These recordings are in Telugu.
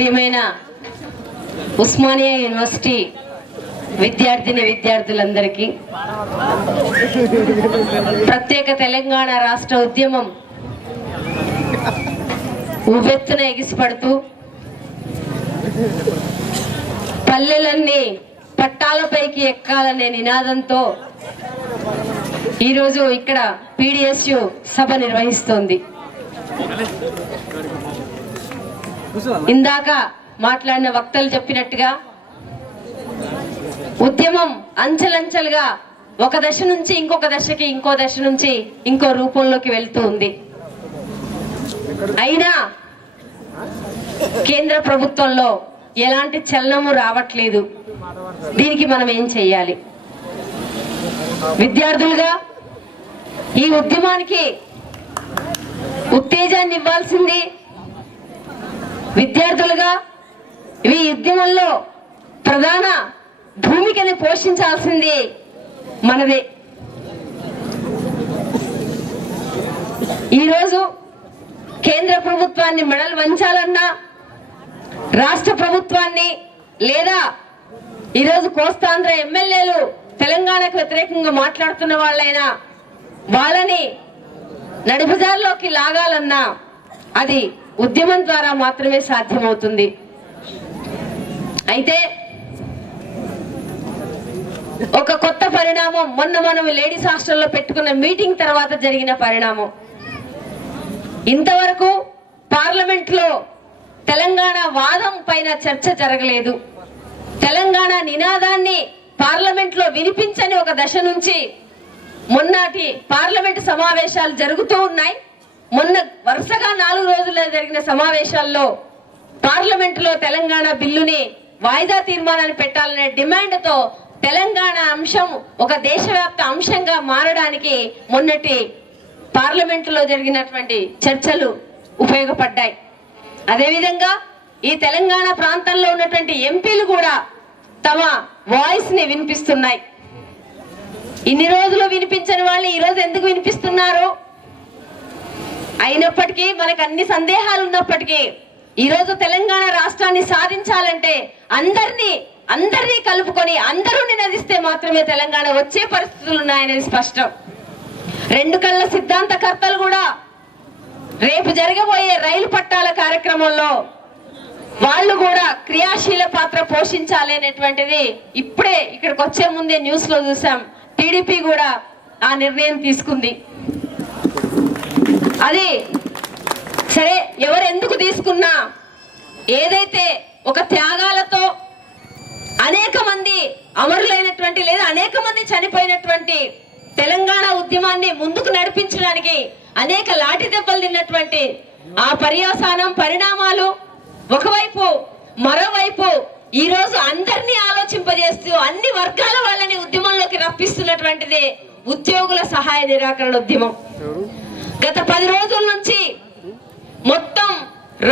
ప్రియమైన ఉస్మానియా యూనివర్సిటీ విద్యార్థులందరికీ ప్రత్యేక తెలంగాణ రాష్ట్ర ఉద్యమం ఉవ్వెత్తున ఎగిసిపడుతూ పల్లెలన్నీ పట్టాలపైకి ఎక్కాలనే నినాదంతో ఈరోజు ఇక్కడ పీడిఎస్యు సభ నిర్వహిస్తోంది. ఇందాక మాట్లాడిన వక్తలు చెప్పినట్టుగా ఉద్యమం అంచెలంచెలుగా ఒక దశ నుంచి ఇంకొక దశకి, ఇంకో దశ నుంచి ఇంకో రూపంలోకి వెళ్తూ ఉంది. అయినా కేంద్ర ప్రభుత్వంలో ఎలాంటి చలనము రావట్లేదు. దీనికి మనం ఏం చెయ్యాలి? విద్యార్థులుగా ఈ ఉద్యమానికి ఉత్తేజాన్ని ఇవ్వాల్సింది విద్యార్థులుగా ఈ ఉద్యమంలో ప్రధాన భూమికని పోషించాల్సింది మనదే. ఈరోజు కేంద్ర ప్రభుత్వాన్ని మెడలు వంచాలన్నా, రాష్ట్ర ప్రభుత్వాన్ని లేదా ఈరోజు కోస్తాంధ్ర ఎమ్మెల్యేలు తెలంగాణకు వ్యతిరేకంగా మాట్లాడుతున్న వాళ్ళైనా వాళ్ళని నడిబజార్లోకి లాగాలన్నా అది ఉద్యమం ద్వారా మాత్రమే సాధ్యమవుతుంది. అయితే ఒక కొత్త పరిణామం మొన్న మనం లేడీస్ హాస్టల్లో పెట్టుకున్న మీటింగ్ తర్వాత జరిగిన పరిణామం. ఇంతవరకు పార్లమెంట్ లో తెలంగాణ వాదం పైన చర్చ జరగలేదు. తెలంగాణ నినాదాన్ని పార్లమెంట్ లో వినిపించని ఒక దశ నుంచి మొన్నటి పార్లమెంట్ సమావేశాలు జరుగుతూ ఉన్నాయి. మొన్న వరుసగా 4 రోజుల్లో జరిగిన సమావేశాల్లో పార్లమెంట్ లో తెలంగాణ బిల్లుని వాయిదా తీర్మానాన్ని పెట్టాలనే డిమాండ్ తో తెలంగాణ అంశం ఒక దేశవ్యాప్త అంశంగా మారడానికి మొన్నటి పార్లమెంట్ లో జరిగినటువంటి చర్చలు ఉపయోగపడ్డాయి. అదేవిధంగా ఈ తెలంగాణ ప్రాంతంలో ఉన్నటువంటి ఎంపీలు కూడా తమ వాయిస్ ని వినిపిస్తున్నాయి. ఇన్ని రోజులు వినిపించని వాళ్ళు ఈ రోజు ఎందుకు వినిపిస్తున్నారు? అయినప్పటికీ మనకు అన్ని సందేహాలు ఉన్నప్పటికీ ఈ రోజు తెలంగాణ రాష్ట్రాన్ని సాధించాలంటే అందరినీ కలుపుకొని అందరూ నినదిస్తే మాత్రమే తెలంగాణ వచ్చే పరిస్థితులు ఉన్నాయనేది స్పష్టం. 2 కళ్ళ సిద్ధాంతకర్తలు కూడా రేపు జరగబోయే రైలు పట్టాల కార్యక్రమంలో వాళ్ళు కూడా క్రియాశీల పాత్ర పోషించాలి అనేటువంటిది ఇప్పుడే ఇక్కడికి వచ్చే ముందే న్యూస్ లో చూసాం. టీడీపీ కూడా ఆ నిర్ణయం తీసుకుంది. అది సరే, ఎవరు ఎందుకు తీసుకున్నా ఏదైతే ఒక త్యాగాలతో అనేక మంది అమరులైనటువంటి లేదా అనేక మంది చనిపోయినటువంటి తెలంగాణ ఉద్యమాన్ని ముందుకు నడిపించడానికి అనేక లాఠీ దెబ్బలు తిన్నటువంటి ఆ పర్యవసానం పరిణామాలు ఒకవైపు, మరోవైపు ఈ రోజు అందరినీ ఆలోచింపజేస్తూ అన్ని వర్గాల వాళ్ళని ఉద్యమంలోకి రప్పిస్తున్నటువంటిది ఉద్యోగుల సహాయ నిరాకరణ ఉద్యమం. గత 10 రోజుల నుంచి మొత్తం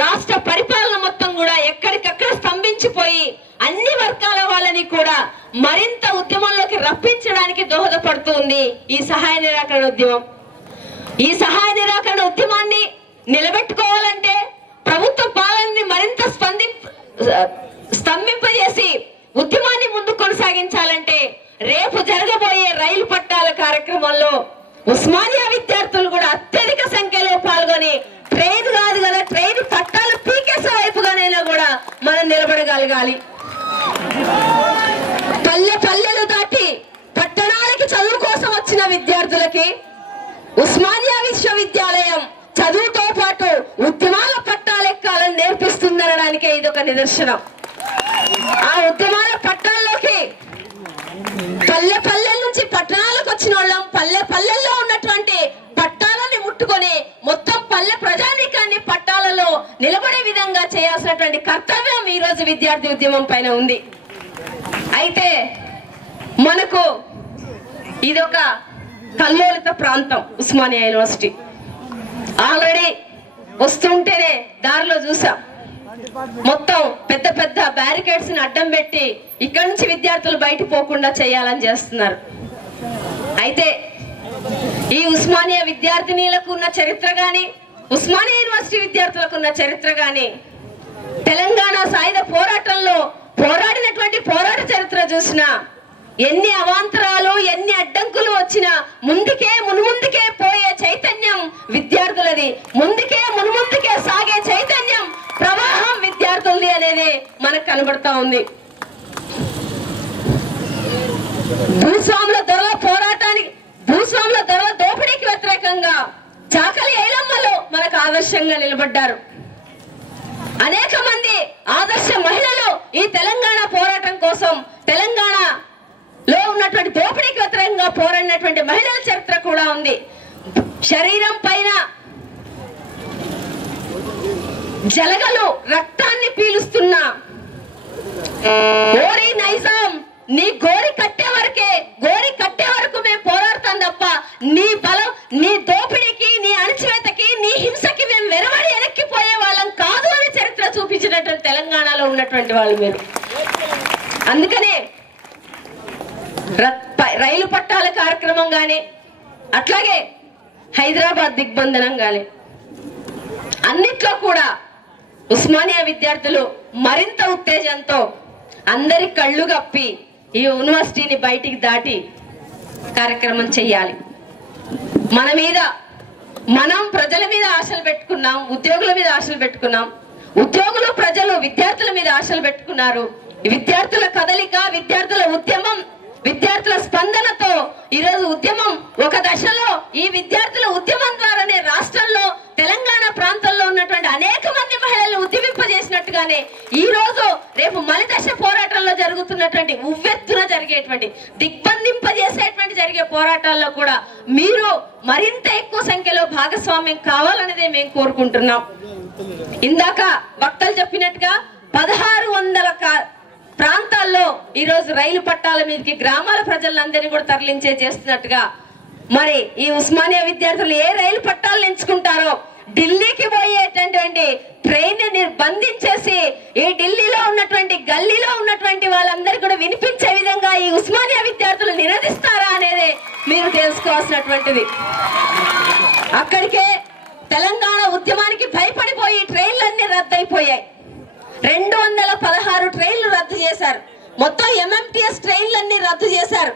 రాష్ట్ర పరిపాలన మొత్తం కూడా ఎక్కడికక్కడ స్తంభించిపోయి అన్ని వర్గాల వాళ్ళని కూడా మరింత ఉద్యమంలోకి రప్పించడానికి దోహదపడుతుంది ఈ సహాయ నిరాకరణ ఉద్యమం. ఈ సహాయ నిరాకరణ ఉద్యమాన్ని నిలబెట్టుకోవాలంటే ప్రభుత్వ పాలనని మరింత స్తంభింపజేసి ఉద్యమాన్ని ముందు కొనసాగించాలంటే రేపు జరగబోయే రైలు పట్టాల కార్యక్రమంలో ఉస్మానియా విద్యార్థులు కూడా అత్యధిక సంఖ్యలో పాల్గొని ట్రైన్ కాదు కదా, ట్రైన్ పట్టాలు పీకేసే వైపుగానైనా కూడా మనం నిలబడగలగాలి. పల్లెలు దాటి పట్టణాలకి చదువు కోసం వచ్చిన విద్యార్థులకి ఉస్మానియా విశ్వవిద్యాలయం చదువుతో పాటు ఉద్యమాల పట్టాలెక్కాలని నేర్పిస్తుందనడానికే ఇదొక నిదర్శనం. ఆ ఉద్యమాల పట్టాల్లోకి పల్లెల నుంచి పట్టణాలకు వచ్చిన వాళ్ళం పల్లెల్లో ఉన్నటువంటి పట్టాలని ముట్టుకొని మొత్తం పల్లె ప్రజానీకాన్ని పట్టాలలో నిలబడే విధంగా చేయాల్సినటువంటి కర్తవ్యం ఈ రోజు విద్యార్థి ఉద్యమం పైన ఉంది. అయితే మనకు ఇదొక కల్లోలిత ప్రాంతం ఉస్మానియా యూనివర్సిటీ. ఆల్రెడీ వస్తుంటేనే దారిలో చూసాం, మొత్తం పెద్ద పెద్ద బ్యారికేడ్స్ ని అడ్డం పెట్టి ఇక్కడ నుంచి విద్యార్థులు బయట పోకుండా చేయాలని చేస్తున్నారు. అయితే ఈ ఉస్మానియా విద్యార్థినీలకు ఉన్న చరిత్ర గాని, ఉస్మానియా యూనివర్సిటీ విద్యార్థులకు ఉన్న చరిత్ర గాని తెలంగాణ సాయుధ పోరాటంలో పోరాడినటువంటి పోరాట చరిత్ర చూసినా ఎన్ని అవాంతరాలు ఎన్ని అడ్డంకులు వచ్చినా ముందుకే మున్ముందుకే పోయే చైతన్యం విద్యార్థులది, ముందుకే మున్ముందుకే సాగే చైతన్యం ప్రవాహం విద్యార్థులది అనేది మనకు కనబడతా ఉంది. భూస్వాముల ధరల పోరాటానికి, భూస్వాముల ధరల దోపిడీకి వ్యతిరేకంగా చాకలి ఐలమ్మలు మనకు ఆదర్శంగా నిలబడ్డారు. అనేక మంది ఆదర్శ మహిళలు ఈ తెలంగాణ పోరాటం కోసం, తెలంగాణలో ఉన్నటువంటి దోపిడీకి వ్యతిరేకంగా పోరాడినటువంటి మహిళల చరిత్ర కూడా ఉంది. శరీరం పైన జలగలు రక్తాన్ని పీలుస్తున్న ఓరి నైజాం నీ గోరి కట్టే వరకు మేము పోరాడతాం తప్ప నీ బలం, నీ దోపిడీకి, నీ అణచివేతకి, నీ హింసకి మేము వెరవడి వెనక్కిపోయే వాళ్ళం కాదు అని చరిత్ర చూపించినటువంటి తెలంగాణలో ఉన్నటువంటి వాళ్ళు మీరు. అందుకనే రైలు పట్టాల కార్యక్రమం గాని, అట్లాగే హైదరాబాద్ దిగ్బంధనం గాని, అన్నిట్లో కూడా ఉస్మానియా విద్యార్థులు మరింత ఉత్తేజంతో అందరి కళ్ళు కప్పి ఈ యూనివర్సిటీని బయటికి దాటి కార్యక్రమం చెయ్యాలి. మనం ప్రజల మీద ఆశలు పెట్టుకున్నాం, ఉద్యోగుల మీద ఆశలు పెట్టుకున్నాం, ఉద్యోగులు ప్రజలు విద్యార్థుల మీద ఆశలు పెట్టుకున్నారు. విద్యార్థుల కదలిక, విద్యార్థుల ఉద్యమం, విద్యార్థుల స్పందనతో ఈరోజు ఉద్యమం ఒక దశలో ఈ విద్యార్థుల ఉద్యమం ద్వారానే రాష్ట్రంలో తెలంగాణ ప్రాంతంలో ఉన్నటువంటి అనేక మంది మహిళలు ఉద్యమింపజేసినట్టుగానే ఈ రోజు రేపు మలిదశ పోరాటంలో జరుగుతున్నటువంటి ఉవ్వెత్తున జరిగేటువంటి దిగ్బంధింపజేసేటువంటి జరిగే పోరాటాల్లో కూడా మీరు మరింత ఎక్కువ సంఖ్యలో భాగస్వామ్యం కావాలనేదే మేము కోరుకుంటున్నాం. ఇందాక వక్తలు చెప్పినట్టుగా 1600 ప్రాంతాల్లో ఈ రోజు రైలు పట్టాల మీదకి గ్రామాల ప్రజలందరినీ కూడా తరలించే చేస్తున్నట్టుగా మరి ఈ ఉస్మానియా విద్యార్థులు ఏ రైలు పట్టాలను ఎంచుకుంటారో ఢిల్లీకి పోయేటటువంటి ట్రైన్ ని నిర్బంధించేసి ఈ ఢిల్లీలో ఉన్నటువంటి గల్లీలో ఉన్నటువంటి వాళ్ళందరూ కూడా వినిపించే విధంగా ఈ ఉస్మానియా విద్యార్థులు నినదిస్తారా అనేది మీరు తెలుసుకోవాల్సినటువంటిది. అక్కడికే తెలంగాణ ఉద్యమానికి భయపడిపోయి ట్రైన్లన్నీ రద్దయిపోయాయి. 216 ట్రైన్లు రద్దు చేశారు. మొత్తం ఎంఎంటీఎస్ ట్రైన్లన్నీ రద్దు చేశారు.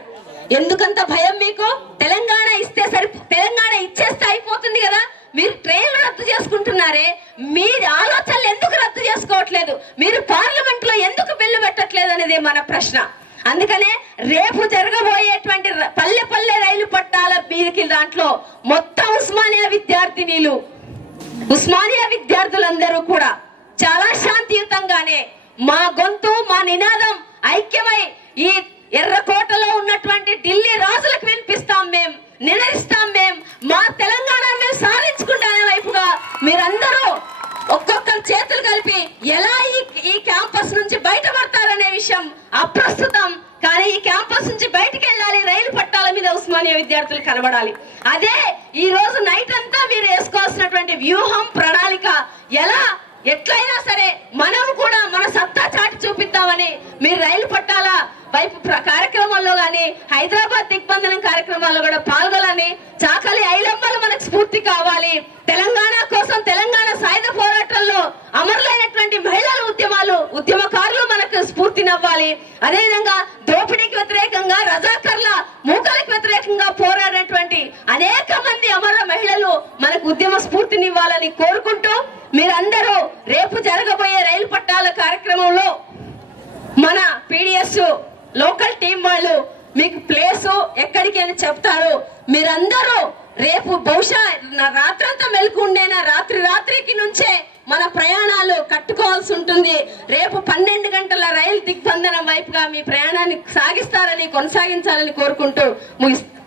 ఎందుకంత భయం మీకు? తెలంగాణ ఇచ్చేస్తే అయిపోతుంది కదా, మీరు ట్రైన్లు రద్దు చేసుకుంటున్నారే, మీ ఆలోచనలు ఎందుకు రద్దు చేసుకోవట్లేదు, మీరు పార్లమెంట్ లో ఎందుకు బిల్లు పెట్టట్లేదు అనేది మన ప్రశ్న. అందుకనే రేపు జరగబోయేటువంటి పల్లె రైలు పట్టాల మీదకి దాంట్లో మొత్తం ఉస్మానియా విద్యార్థులందరూ కూడా చాలా శాంతియుతంగానే మా గొంతు, మా నినాదం ఐక్యమై ఈ ఎర్రకోటలో ఉన్నటువంటి ఢిల్లీ రాజులకు వినిపిస్తాం, మేము నినదిస్తాం, మేము మా తెలంగాణ మేము సాధించుకుంటానే వైపుగా మీరందరూ ఒక్కొక్కరు చేతులు కలిపి ఎలా ఈ క్యాంపస్ నుంచి బయటపడతారనే విషయం అప్రస్తుతం. కానీ ఈ క్యాంపస్ నుంచి బయటికి వెళ్ళాలి, రైలు పట్టాల మీద ఉస్మానియా విద్యార్థులు కనబడాలి. అదే ఈ రోజు నైట్ అంతా మీరు వేసుకోవాల్సినటువంటి వ్యూహం, ప్రణాళిక. ఎట్లయినా సరే మనం కూడా మన సత్తా చాటి చూపిద్దామని మీరు రైలు పట్టాల వైపు కార్యక్రమాల్లో గాని, హైదరాబాద్ దిగ్బంధనం కార్యక్రమాల్లో కూడా పాల్గొనాలని, చాకలి ఐలమ్మలు మనకు స్ఫూర్తి కావాలి. తెలంగాణ కోసం, తెలంగాణ సాయుధ పోరాటంలో అమరులైనటువంటి మహిళల ఉద్యమకారులు మనకు స్ఫూర్తినివ్వాలి. అదేవిధంగా దోపిడీకి వ్యతిరేకంగా, రజాకర్ల మూకలకు వ్యతిరేకంగా పోరాడినటువంటి అనేక మంది అమర మహిళలు మనకు ఉద్యమ స్ఫూర్తినివ్వాలని కోరుకుంటూ, మీరందరూ రేపు జరగబోయే రైలు పట్టాల కార్యక్రమంలో మన పీడిఎస్ లోకల్ టీం వాళ్ళు మీకు ప్లేసు ఎక్కడికి అని చెప్తారు. మీరందరూ రేపు బహుశా రాత్రంతా మెలుకుండేనా, రాత్రికి నుంచే మన ప్రయాణాలు కట్టుకోవాల్సి ఉంటుంది. రేపు 12 గంటల రైలు దిగ్బంధనం వైపుగా మీ ప్రయాణాన్ని సాగిస్తారని, కొనసాగించాలని కోరుకుంటూ ముగిస్తాను.